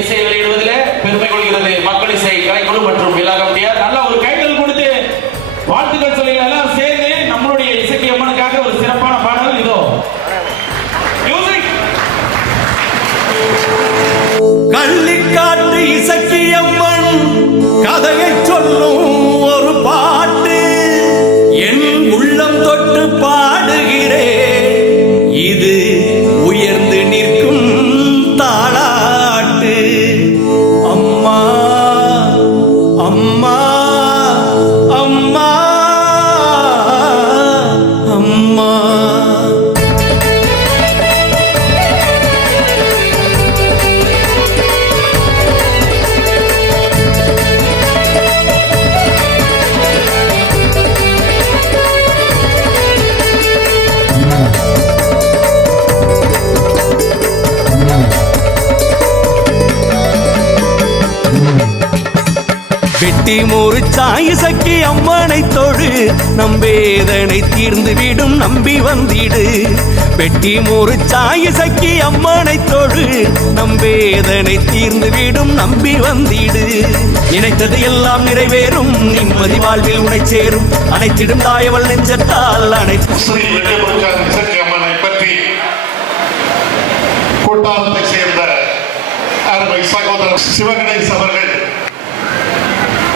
இசை வெளியிடுவதில் பெருமை கொள்கிறது மக்கள் இசை கலைக்குழு மற்றும் விழா கமிட்டியார். நல்ல ஒரு கைகள் கொடுத்து வாழ்த்துக்கள் சொல்லி எல்லாம் சேர்ந்து நம்மளுடைய இசைக்கு அம்மனுக்காக ஒரு சிறப்பான பாடல் இதோ. கள்ளிக்காட்டு இசைக்கு அம்மன் கதையை சொல்லும் ஒரு பாட்டு என் உள்ளம் தொட்டு பாடுகிறேன். இது உயர்ந்து நிற்கும் தாளாட்டு. அம்மா அம்மா அம்மா அம்மா வெட்டி முறிச்சாய் இசைக்கு அம்மனை தொழு நம் வேதனை தீர்ந்து விடும் நம்பி வந்திடு. வெட்டி முறிச்சாய் இசைக்கு அம்மனை தொழு நம் வேதனை தீர்ந்து விடும் நம்பி வந்திடு. நினைத்தது எல்லாம் நிறைவேறும் நிம்மதி வாழ்வில் உனை சேரும் அனைத்திடும் தாயவள் நெஞ்சத்தால் அனைத்து அம்மனை பற்றி கூட்டாளத்தை சேர்ந்த அருமை சகோதரர் சிவகணேஷ் அவர்கள்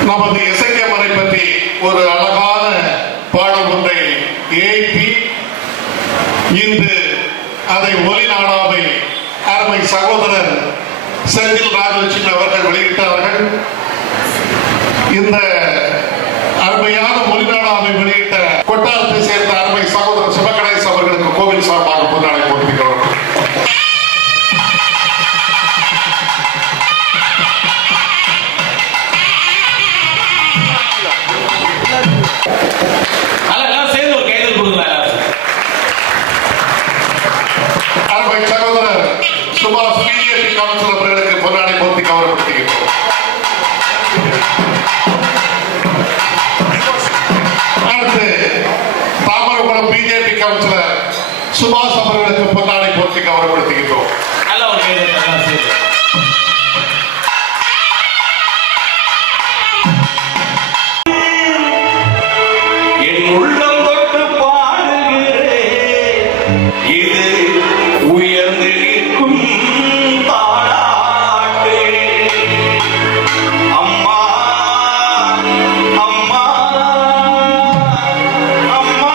நமது இசைக்கம்மனை பற்றி ஒரு அழகான பாடல் ஒன்றை ஏற்றி இன்று அதை ஒலி நாடாவை அருமை சகோதரர் செந்தில் ராஜலட்சுமி அவர்கள் வெளியிட்டார்கள். இந்த அருமையான ஒலி நாடாவை வெளியிட்ட கொட்டாரத்தை சேர்ந்த அருமை சகோதரர் சிவகணேஷ் அவர்களுக்கு கோவில் சார்பாக பொன்னாடை போட்டிருக்கிறோம். சகோதரர் சுபாஷ் பிஜேபி கவுன்சிலர் அவர்களுக்கு பொன்னாடை போட்டி கௌரவப்படுத்துகிறோம். அடுத்து தாமரகுளம் பிஜேபி கவுன்சிலர் சுபாஷ் அவர்களுக்கு பொன்னாடை போட்டி கௌரவப்படுத்துகிறோம். என் உள்ளம் தொட்டு பாடுகிறேன். இது உயர்ந்து நிற்கும் தாளாட்டு. அம்மா அம்மா அம்மா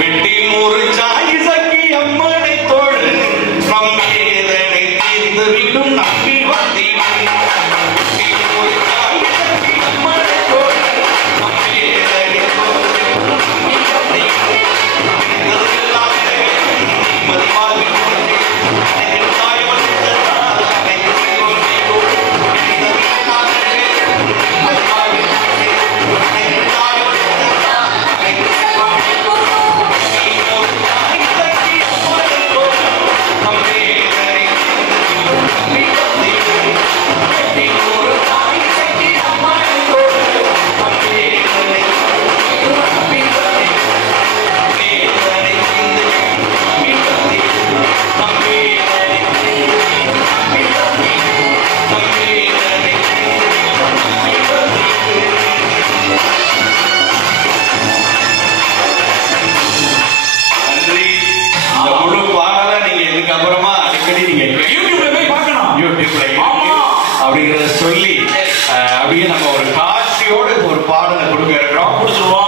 வெட்டி முறிச்சாய் இசைக்கு அம்மனை தொழு நம் வேதனை தீர்ந்து விடும் நம்பி வந்திடும். அப்படிங்கிறத சொல்லி அப்படியே நம்ம ஒரு காட்சியோடு ஒரு பாடலை கொடுக்க இருக்கிறோம். கொடுத்துருவோம்.